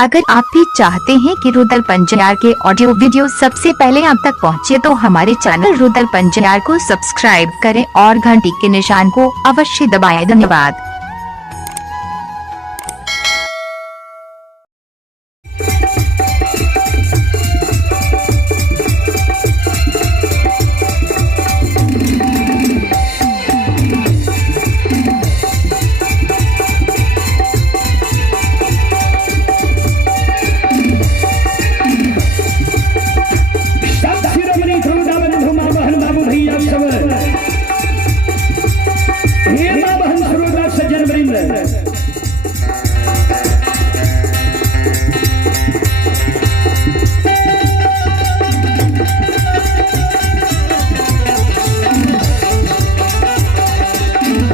अगर आप भी चाहते हैं कि रुदल पंजयार के ऑडियो वीडियो सबसे पहले आप तक पहुंचे तो हमारे चैनल रुदल पंजयार को सब्सक्राइब करें और घंटी के निशान को अवश्य दबाएं। धन्यवाद।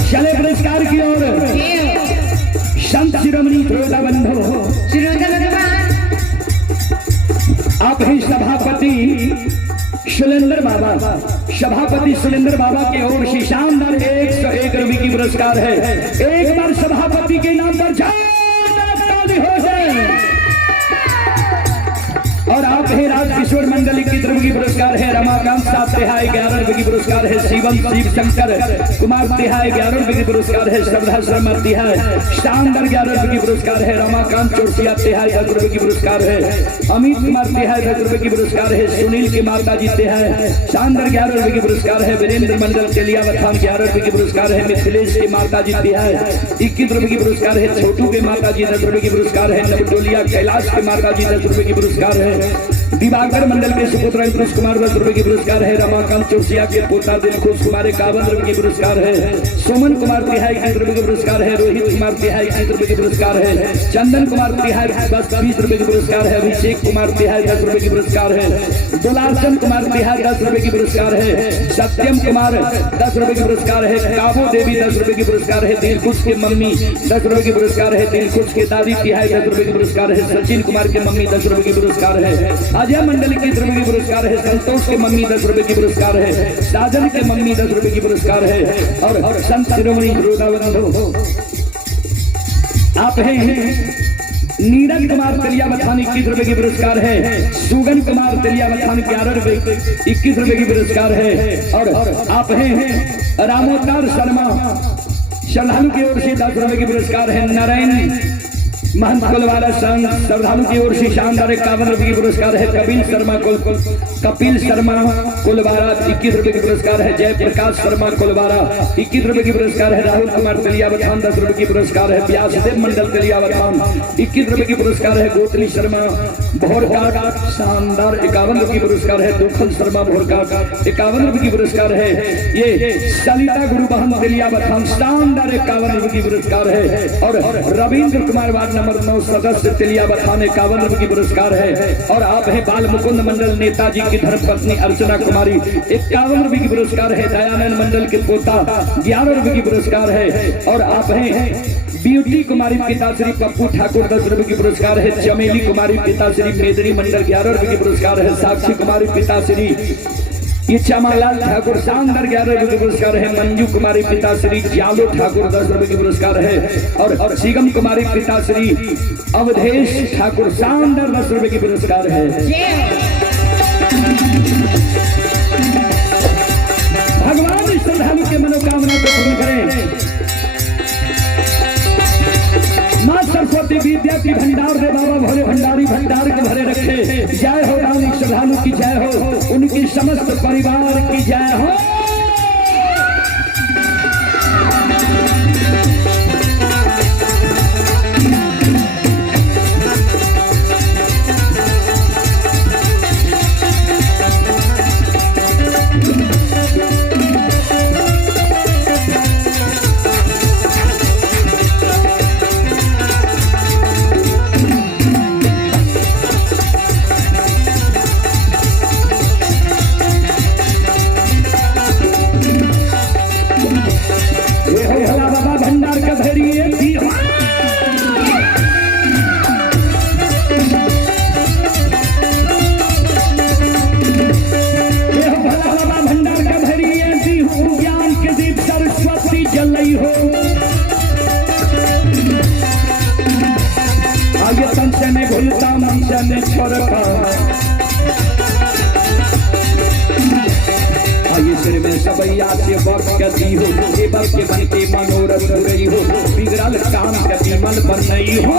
चले पुरस्कार की ओर संत शिरोमणि श्रोता बंधु, आप ही सभापति सुलेंद्र बाबा, सभापति सुलेंद्र बाबा की ओर से शानदार 101 रुपये की पुरस्कार है। एक बार सभापति के नाम पर ताली हो जाए। और आप है राजकिशोर मंडल 21 रुपये की पुरस्कार है। रमाकांत साहब तिहाई 11 रुपये की पुरस्कार है। शिवम शिव शंकर कुमार तिहाई 11 रुपये की पुरस्कार है। श्रद्धा शर्मा तिहाई शानदार 11 रुपये की पुरस्कार है। रमाकांत चौरसिया तिहाई 10 रुपये की पुरस्कार है। अमित कुमार तिहाई 10 रुपये की पुरस्कार है। सुनील के माता जी तिहाई शानदार 11 रुपये की पुरस्कार है। वीरेंद्र मंडल तेलियावथान 11 रुपये की पुरस्कार है। मिथिलेश के माता जी तिहाई 21 रुपये की पुरस्कार है। छोटू के माता जी 10 रुपये की पुरस्कार है। नवटोलिया कैलाश के माता जी 10 रुपये की पुरस्कार है। दिवाकर मंडल के सुपुत्र अंकुश कुमार 10 रुपये की पुरस्कार है। रमाकांत चौरसिया के पोता दिलखुश कुमार 51 रुपये की पुरस्कार है। सुमन कुमार तिहाई 21 रुपये की पुरस्कार है। रोहित कुमार तिहाई 21 रुपये की पुरस्कार है। चंदन कुमार तिहाई 20 रुपये की पुरस्कार है। अभिषेक कुमार तिहाई 10 रुपये की पुरस्कार है। दुलारचंद कुमार तिहाई 10 रुपये की पुरस्कार है। सत्यम कुमार 10 रुपये की पुरस्कार है। काबू देवी 10 रुपये की पुरस्कार है। दिलखुश के मम्मी 10 रुपये की पुरस्कार है। दिलखुश के दादी तिहाई 10 रुपये की पुरस्कार है। सचिन कुमार के मम्मी 10 रुपये की पुरस्कार है। अजय मंडल 21 रुपये की पुरस्कार है। संतोष के मम्मी 10 रुपये की पुरस्कार है। साजन के मम्मी 10 रुपये की पुरस्कार है। और संत शिरोमणि श्रोता बंधु, आप हैं नीरज कुमार तेलियावथान 21 रुपये की पुरस्कार है। सुगन कुमार तेलियावथान 11 रुपये 21 रुपये की पुरस्कार है। और आप हैं रामोत्तार शर्मा श्रद्धालु की ओर से 10 रुपये की पुरस्कार है। नारायण महंत कोलवारा संघ श्रद्धालु की ओर से शानदार 51 रुपये की पुरस्कार है। कपिल शर्मा कोलवारा 21 रुपये की पुरस्कार है। जयप्रकाश शर्मा कोलवारा 21 रुपये की पुरस्कार है। राहुल कुमार तेलियावथान 10 रुपये की पुरस्कार है। व्यासदेव मंडल तेलियावथान 21 रुपये की पुरस्कार है। गोत्री शर्मा भोरकाट शानदार 51 रुपये की पुरस्कार है। दुखल शर्मा भोरकाट 51 रुपये की पुरस्कार है। ये सलिता गुरु बहन तेलियावथान शानदार 51 रुपये की पुरस्कार है। और रविंद्र कुमार वार्ड नंबर 9 सदस्य तेलियावथान 51 रुपये की पुरस्कार है। और आप है बाल मुकुंद मंडल नेताजी की धर्मपत्नी अर्चना कुमारी 51 रुपये की पुरस्कार है। दयानंद मंडल के पोता 11 रुपये की पुरस्कार है। और आप हैं ब्यूटी कुमारी पिताश्री पप्पू ठाकुर 10 रुपये की पुरस्कार है। चमेली कुमारी पिताश्री मेदरी मंडल 11 रुपये की पुरस्कार है। साक्षी कुमारी पिताश्री ये चमालाल ठाकुर शानदार 11 रुपये की पुरस्कार है। मंजू कुमारी पिताश्री जालो ठाकुर 10 रुपये की पुरस्कार है। और शिगम कुमारी पिताश्री अवधेश ठाकुर शानदार 10 रुपये की पुरस्कार है। भगवान इस श्रद्धालु के मनोकामना को पूर्ण करें। मां सरस्वती विद्या की भंडार दे बाबा भोले भंडारी भंडार के भरे रखे। जय हो राम श्रद्धालु की जय हो, उनकी समस्त परिवार की जय हो। तन से नहीं भूलता मन से नहीं छोड़ता। आइए सिर में सबैया से बख गति हो, ये बख के मन के मनोरथ गई हो, बिगड़ल काम के विमल बन नहीं हो।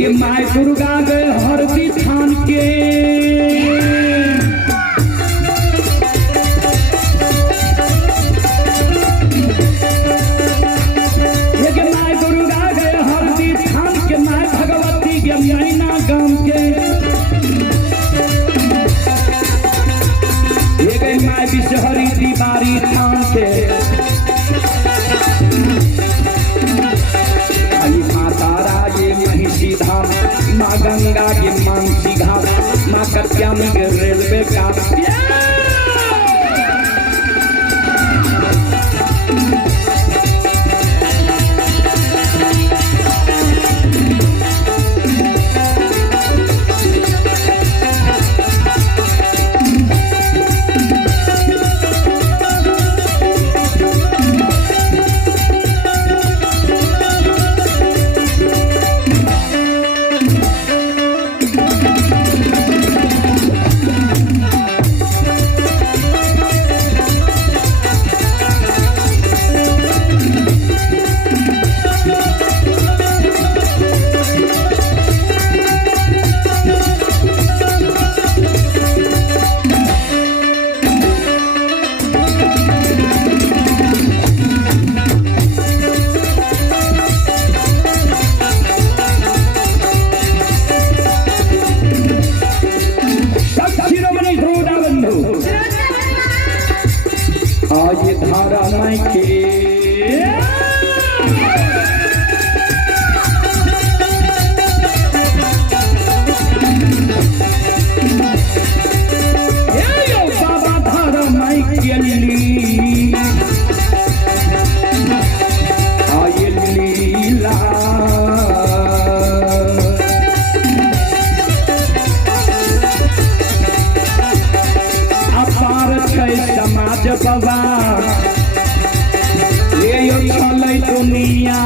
ये माय दुर्गा गए हरदी थान के, ये माय दुर्गा गए हरदी थान के, माय भगवती के यमुना गांव के, ये गए माय विषहरी दीवारी थान के। धाम माँ गंगा के मानसी घाट, माँ कत्यामी के रेलवे घाट। ये धारा माई के बाबा धारा माई के लीला अपार छै समाज बाबा चलै दुनिया।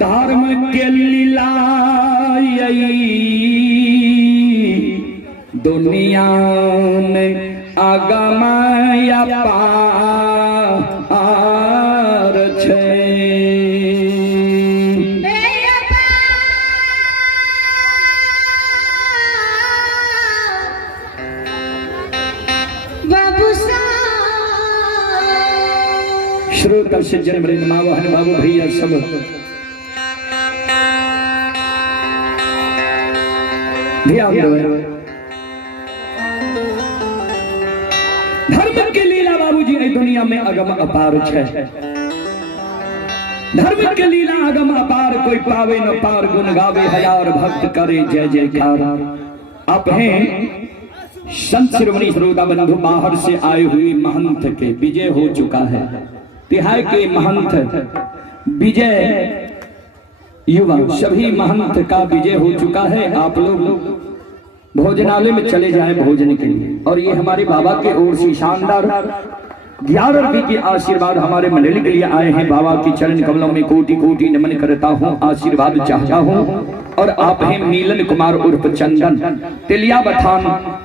धर्म के लीला दुनिया में आगमाया पार छे। श्रोता सज्जन वृंद माँ बहन बाबू भैया सब ध्यान दो। धर्म की लीला बाबूजी ए दुनिया में अगम अपार है। धर्म के लीला अगम अपार, कोई पावे न पार, गुण गावे हजार, भक्त करे जय जयकार। आप हैं संत श्रोमणी सरोदा बंधु बाहर से आए हुए महंत के विजय हो चुका है। तिहाई के महंत विजय, युवा सभी महंत का विजय हो चुका है। आप लोग भोजनालय में चले जाएं भोजन के लिए। और ये हमारे बाबा के ओर से शानदार 11 रुपये के आशीर्वाद हमारे मंडली के लिए आए हैं। बाबा की चरण कमलों में कोटि कोटि नमन करता हूँ, आशीर्वाद चाहता हूँ। और आप हैं मिलन कुमार उर्फ चंदन, तेलिया बथान,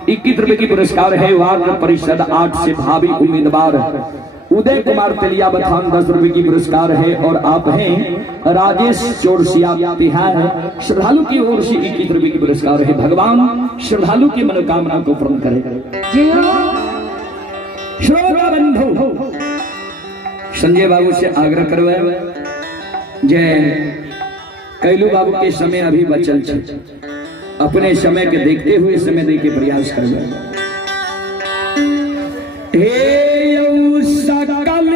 21 रुपये की पुरस्कार है। वार्ड परिषद 8 से भावी उम्मीदवार उदय कुमार तेलिया बथान 10 रुपये की पुरस्कार है। और आप हैं राजेश चौरसिया, तिहाड़ श्रद्धालु की ओर से 21 रुपये की पुरस्कार है। भगवान श्रद्धालु की मनोकामना को पूर्ण करे। श्रोता बंधु संजय बाबू से आग्रह करवाए, जय कैलू बाबू के समय अभी बचल छे, अपने समय के देखते हुए समय दे के प्रयास करवाए। हे यौ सकल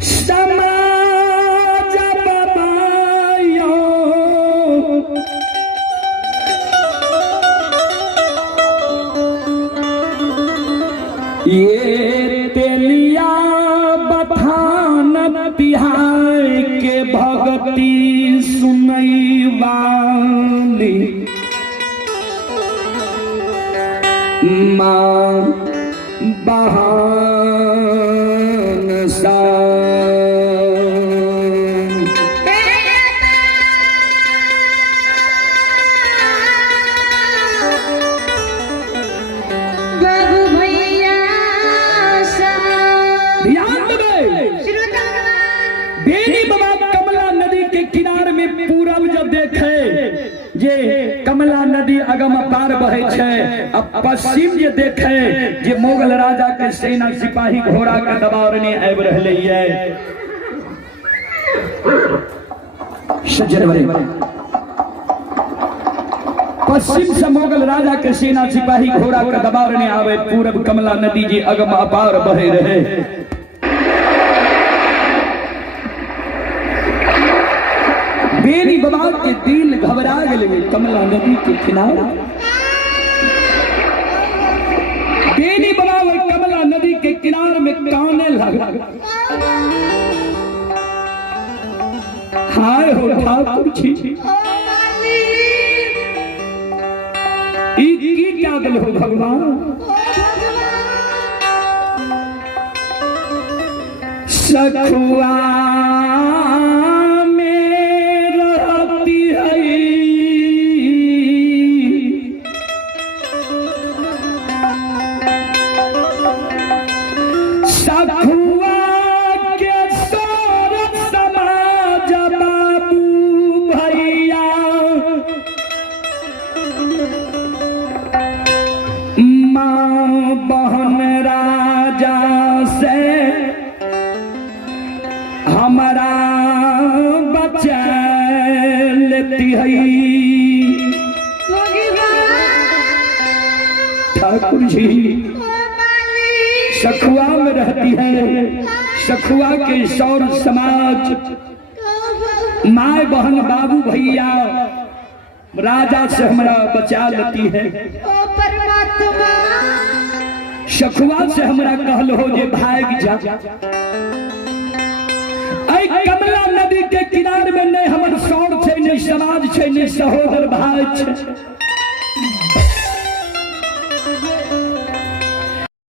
समाज बाबायो, ये तेलिया बथान तिहाई के भगती सुनई वाली माँ बहन सा कमला नदी अगम पार बहे छे। अब पश्चिम जे देखे जे मुगल राजा के सेना सिपाही घोड़ा के दबाव ने आबि रहले ये पश्चिम से मुगल राजा के सेना सिपाही घोड़ा के दबाव ने आवे। पूरब कमला नदी जी अगम अपार बहे रहे। बेनी बाबा के दिल घबरा गए। कमला नदी के किनारे बेनी बाबा कमला नदी के किनारे में काने लगा। हाय हो ठाकुर जी, ई क्या गल हो भगवान। सखुआ हमारा बचा लेती है। ठाकुर जी सखुआ में रहती है। सखुआ के सौर समाज माय बहन बाबू भैया राजा से हमारा बचा लेती है। सखुआ से हमारा कहल हो जे भाग जा। कमला नदी के किनारे में नहीं हमर सौर छे, नहीं समाज छे, नहीं सहोदर भाई छे।